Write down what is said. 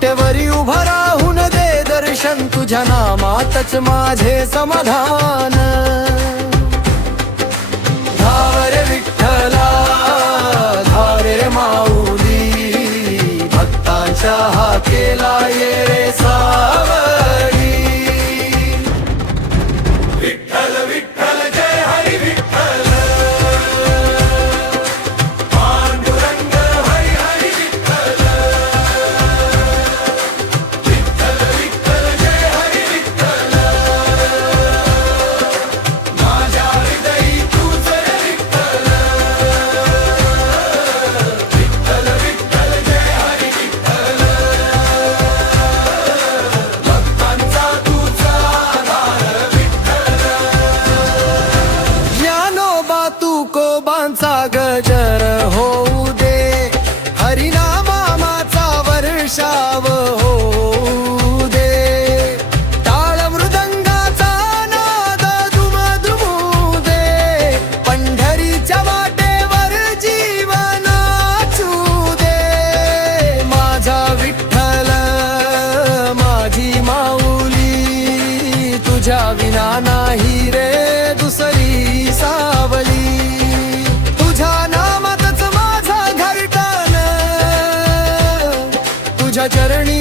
विटेवरी उभा राहून दे दर्शन, तुझ्या नामातच माझे समाधान. धावरे विठ्ठला धावरे माऊली, भक्तांच्या हाकेला ये रे सावरी. विठ्ठल विठ्ठल जय हरी विठ्ठल, पांडुरंग हरी हरी विठ्ठल. विठ्ठल विठ्ठल जय हरी विठ्ठल, माझ्या हृदयी तूच रे विठ्ठल. विठ्ठल विठ्ठल जय हरी विठ्ठल, भक्तांचा तूच आधार विठ्ठल. ज्ञानोबा तुकोबांचा गजर होऊ दे, हरिनामाचा वर्षाव होऊ दे. टाळ मृदंगाचा नाद दुमदुमू दे, पंढरीच्या वाटेवर जीवन नाचू दे. माझा विठ्ठल माझी माऊली, तुझ्या विना नाही रे दुसरी सावली. तुझ्या नामातच माझा घरटान, तुझ्या चरणी